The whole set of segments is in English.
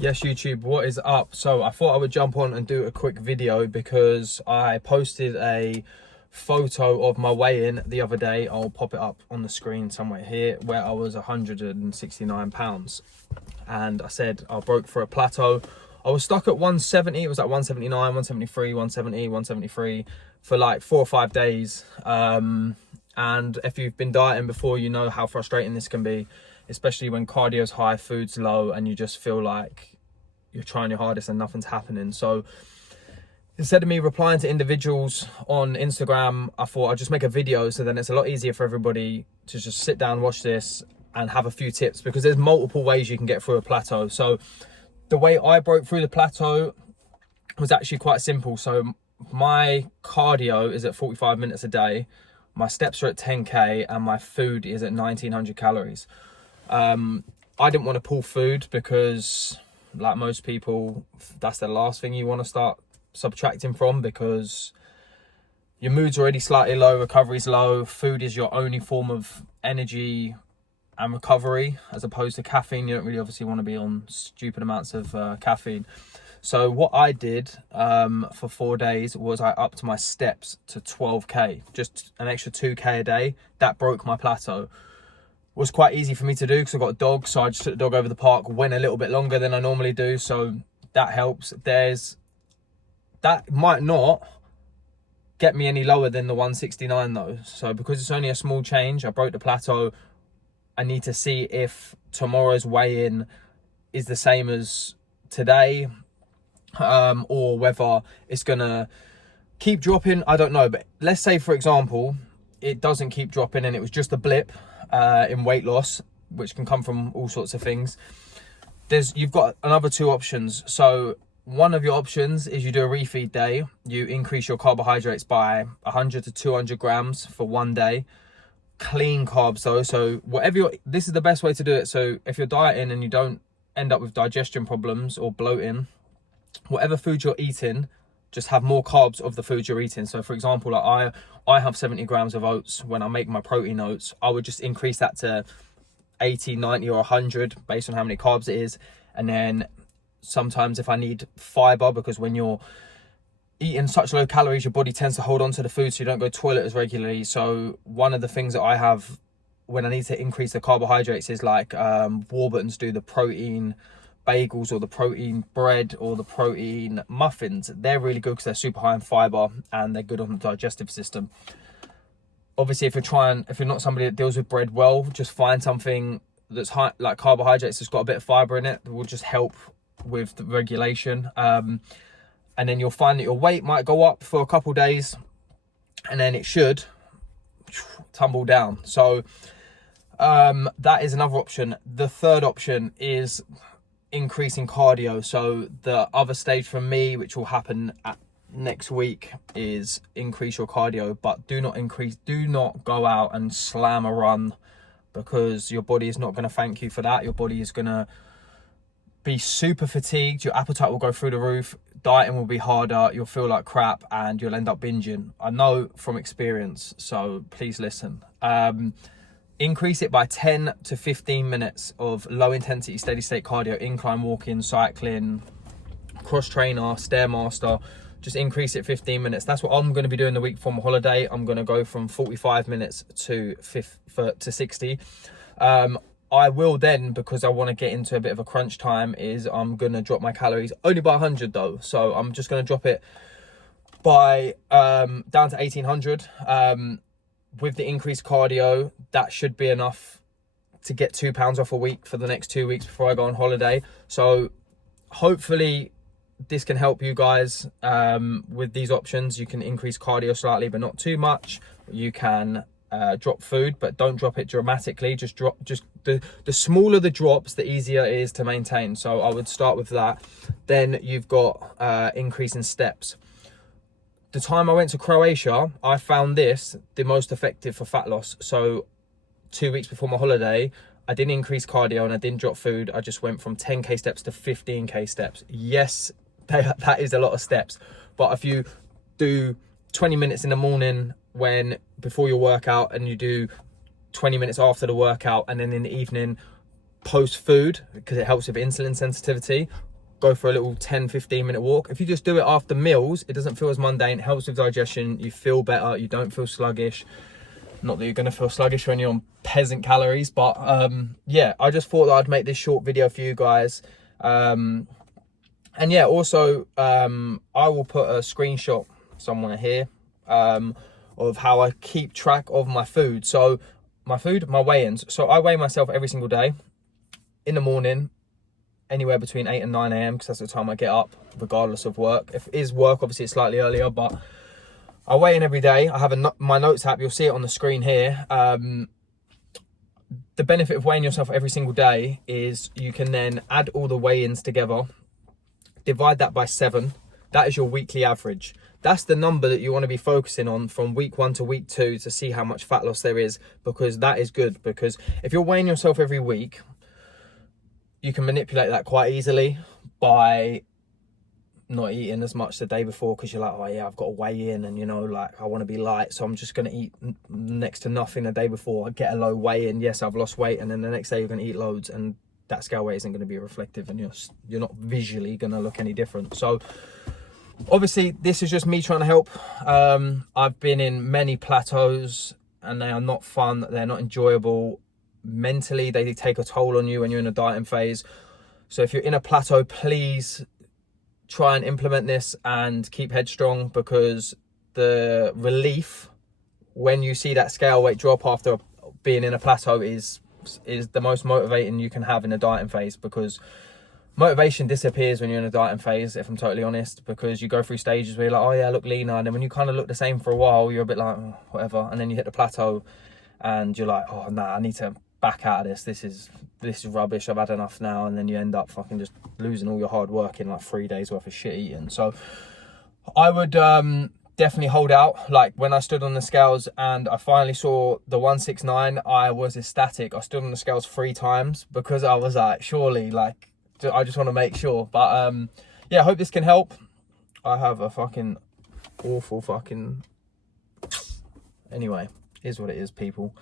Yes, YouTube, what is up? So I thought I would jump on and do a quick video because I posted a photo of my weigh-in the other day. I'll pop it up on the screen somewhere here, where I was 169 pounds. And I said I broke for a plateau. I was stuck at 170. It was like 179, 173, 170, 173 for like 4 or 5 days. And if you've been dieting before, you know how frustrating this can be, especially when cardio's high, food's low, and you just feel like you're trying your hardest and nothing's happening. So instead of me replying to individuals on Instagram, I thought I'd just make a video, so then it's a lot easier for everybody to just sit down, watch this, and have a few tips, because there's multiple ways you can get through a plateau. So the way I broke through the plateau was actually quite simple. So my cardio is at 45 minutes a day, my steps are at 10k, and my food is at 1900 calories. I didn't want to pull food because, like most people, that's the last thing you want to start subtracting from, because your mood's already slightly low, recovery's low, food is your only form of energy and recovery, as opposed to caffeine. You don't really obviously want to be on stupid amounts of caffeine. So what I did for 4 days was I upped my steps to 12k, just an extra 2k a day. That broke my plateau. Was quite easy for me to do because I've got a dog, so I just took the dog over the park, went a little bit longer than I normally do, so that helps. That might not get me any lower than the 169 though, so because it's only a small change, I broke the plateau. I need to see if tomorrow's weigh-in is the same as today, or whether it's gonna keep dropping. I don't know, but let's say, for example, it doesn't keep dropping and it was just a blip in weight loss, which can come from all sorts of things. You've got another 2 options. So one of your options is you do a refeed day. You increase your carbohydrates by 100 to 200 grams for 1 day. Clean carbs though, so this is the best way to do it. So if you're dieting and you don't end up with digestion problems or bloating, whatever food you're eating, just have more carbs of the food you're eating. So for example, like I have 70 grams of oats. When I make my protein oats, I would just increase that to 80, 90 or 100 based on how many carbs it is. And then sometimes if I need fiber, because when you're eating such low calories, your body tends to hold on to the food, so you don't go to the toilet as regularly. So one of the things that I have when I need to increase the carbohydrates is like Warburton's do the protein bagels or the protein bread or the protein muffins. They're really good because they're super high in fiber and they're good on the digestive system. Obviously, if you're not somebody that deals with bread well, just find something that's high, like carbohydrates, that's got a bit of fiber in it, that will just help with the regulation. And then you'll find that your weight might go up for a couple days and then it should tumble down. So that is another option. The third option is increasing cardio. So the other stage for me, which will happen next week, is increase your cardio, but do not go out and slam a run, because your body is not going to thank you for that. Your body is going to be super fatigued, your appetite will go through the roof, dieting will be harder, you'll feel like crap, and you'll end up binging. I know from experience, so please listen. Increase it by 10 to 15 minutes of low intensity steady state cardio, incline walking, cycling, cross trainer, stairmaster. Just increase it 15 minutes. That's what I'm going to be doing the week before my holiday. I'm going to go from 45 minutes to 60. I will then, because I want to get into a bit of a crunch time, is I'm going to drop my calories only by 100 though. So I'm just going to drop it by down to 1800. With the increased cardio, that should be enough to get 2 pounds off a week for the next 2 weeks before I go on holiday. So hopefully this can help you guys with these options. You can increase cardio slightly, but not too much. You can drop food, but don't drop it dramatically. Just the smaller the drops, the easier it is to maintain. So I would start with that. Then you've got increase in steps. The time I went to Croatia, I found this the most effective for fat loss. So 2 weeks before my holiday, I didn't increase cardio and I didn't drop food. I just went from 10k steps to 15k steps. Yes, that is a lot of steps, but if you do 20 minutes in the morning before your workout, and you do 20 minutes after the workout, and then in the evening post food, because it helps with insulin sensitivity, go for a little 10-15 minute walk. If you just do it after meals, it doesn't feel as mundane, it helps with digestion, you feel better, you don't feel sluggish. Not that you're gonna feel sluggish when you're on peasant calories, but yeah, I just thought that I'd make this short video for you guys. And yeah, also I will put a screenshot somewhere here of how I keep track of my food. So my weigh-ins. So I weigh myself every single day in the morning, anywhere between 8 and 9 a.m. because that's the time I get up, regardless of work. If it is work, obviously it's slightly earlier, but I weigh in every day. I have my notes app. You'll see it on the screen here. The benefit of weighing yourself every single day is you can then add all the weigh-ins together, divide that by 7. That is your weekly average. That's the number that you want to be focusing on from week 1 to week 2 to see how much fat loss there is, because that is good. Because if you're weighing yourself every week, you can manipulate that quite easily by not eating as much the day before, because you're like, oh yeah, I've got to weigh in, and you know, like I want to be light, so I'm just going to eat next to nothing the day before. I get a low weigh in, yes, I've lost weight, and then the next day you're going to eat loads, and that scale weight isn't going to be reflective, and you're not visually going to look any different. So obviously this is just me trying to help. I've been in many plateaus and they are not fun, they're not enjoyable. Mentally, they take a toll on you when you're in a dieting phase. So if you're in a plateau, please try and implement this and keep headstrong, because the relief when you see that scale weight drop after being in a plateau is the most motivating you can have in a dieting phase, because motivation disappears when you're in a dieting phase, if I'm totally honest, because you go through stages where you're like, oh yeah, I look leaner, and then when you kind of look the same for a while, you're a bit like, oh, whatever, and then you hit the plateau and you're like, oh nah, I need to back out of this, this is rubbish, I've had enough now, and then you end up fucking just losing all your hard work in like 3 days worth of shit eating. So I would definitely hold out. Like when I stood on the scales and I finally saw the 169, I was ecstatic. I stood on the scales 3 times because I was like, surely, like, I just want to make sure. But yeah, I hope this can help. I have a fucking awful fucking, anyway, is what it is, people.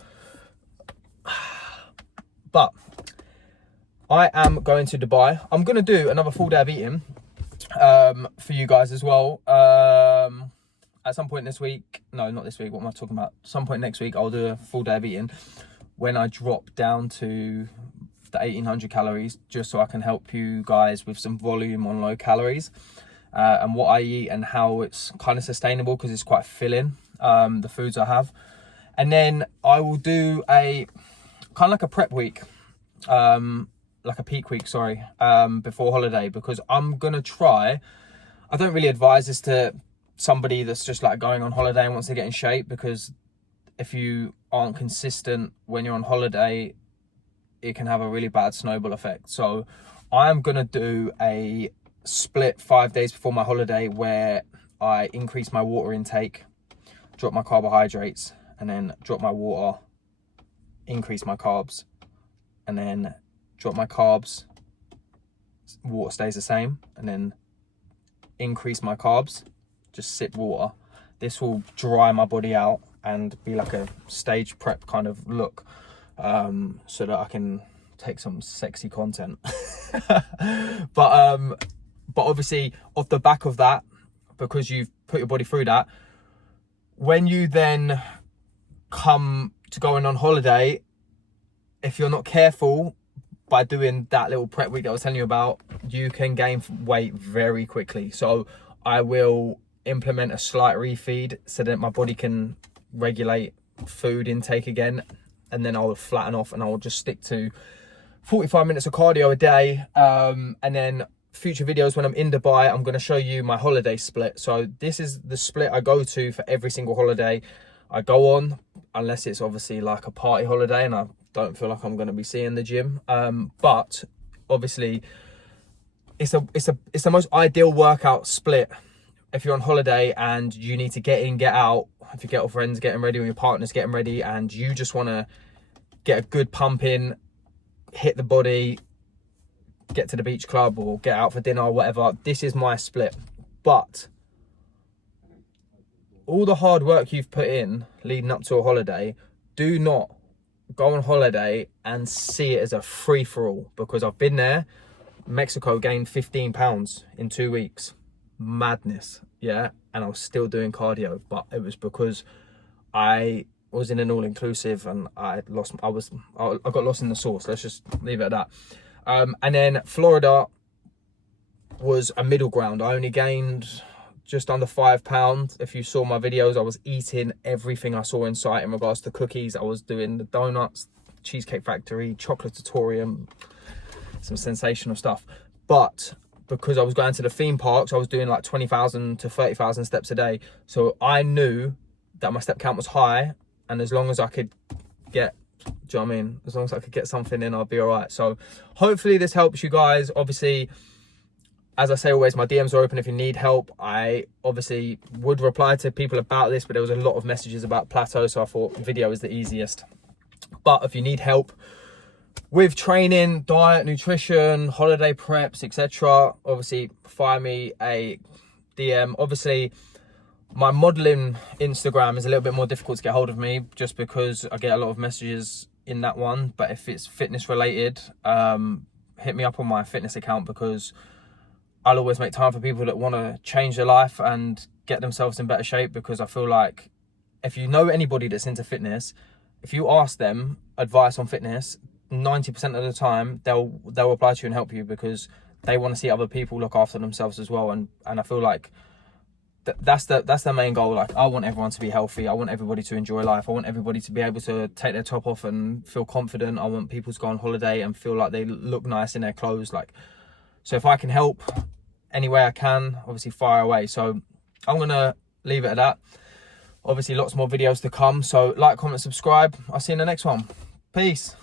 But I am going to Dubai. I'm going to do another full day of eating for you guys as well. At some point this week, no, not this week, what am I talking about? Some point next week, I'll do a full day of eating when I drop down to the 1800 calories, just so I can help you guys with some volume on low calories and what I eat and how it's kind of sustainable, because it's quite filling, the foods I have. And then I will do a kind of like a prep week, like a peak week, sorry, before holiday, because I'm gonna try, I don't really advise this to somebody that's just like going on holiday and wants to get in shape, because if you aren't consistent when you're on holiday, it can have a really bad snowball effect. So I am gonna do a split 5 days before my holiday where I increase my water intake, drop my carbohydrates, and then drop my water, increase my carbs, and then drop my carbs, water stays the same, and then increase my carbs, just sip water. This will dry my body out and be like a stage prep kind of look, so that I can take some sexy content. But obviously off the back of that, because you've put your body through that, when you then come to going on holiday, if you're not careful by doing that little prep week that I was telling you about, you can gain weight very quickly. So I will implement a slight refeed so that my body can regulate food intake again, and then I'll flatten off and I'll just stick to 45 minutes of cardio a day. And then future videos when I'm in Dubai, I'm going to show you my holiday split. So this is the split I go to for every single holiday I go on, unless it's obviously like a party holiday and I don't feel like I'm going to be seeing the gym. But obviously it's the most ideal workout split if you're on holiday and you need to get in, get out. If your girlfriend's getting ready or your partner's getting ready and you just want to get a good pump in, hit the body, get to the beach club or get out for dinner or whatever, this is my split. But all the hard work you've put in leading up to a holiday, do not go on holiday and see it as a free-for-all, because I've been there. Mexico, gained 15 pounds in 2 weeks. Madness, yeah. And I was still doing cardio, but it was because I was in an all-inclusive and I got lost in the sauce. Let's just leave it at that. And then Florida was a middle ground. I only gained just under 5 pounds. If you saw my videos, I was eating everything I saw in sight in regards to cookies. I was doing the donuts, Cheesecake Factory, Chocolatorium, some sensational stuff. But because I was going to the theme parks, I was doing like 20,000 to 30,000 steps a day. So I knew that my step count was high, and as long as I could get, do you know what I mean? As long as I could get something in, I'll be all right. So hopefully this helps you guys. Obviously, as I say always, my DMs are open if you need help. I obviously would reply to people about this, but there was a lot of messages about Plateau, so I thought video is the easiest. But if you need help with training, diet, nutrition, holiday preps, etc., obviously fire me a DM. Obviously, my modeling Instagram is a little bit more difficult to get hold of me, just because I get a lot of messages in that one. But if it's fitness related, hit me up on my fitness account, because I'll always make time for people that want to change their life and get themselves in better shape. Because I feel like if you know anybody that's into fitness, if you ask them advice on fitness, 90% of the time they'll reply to you and help you, because they want to see other people look after themselves as well. And I feel like that's the main goal. Like, I want everyone to be healthy. I want everybody to enjoy life. I want everybody to be able to take their top off and feel confident. I want people to go on holiday and feel like they look nice in their clothes. Like, so if I can help any way I can, obviously fire away. So I'm gonna leave it at that. Obviously lots more videos to come, so like, comment, subscribe. I'll see you in the next one. Peace.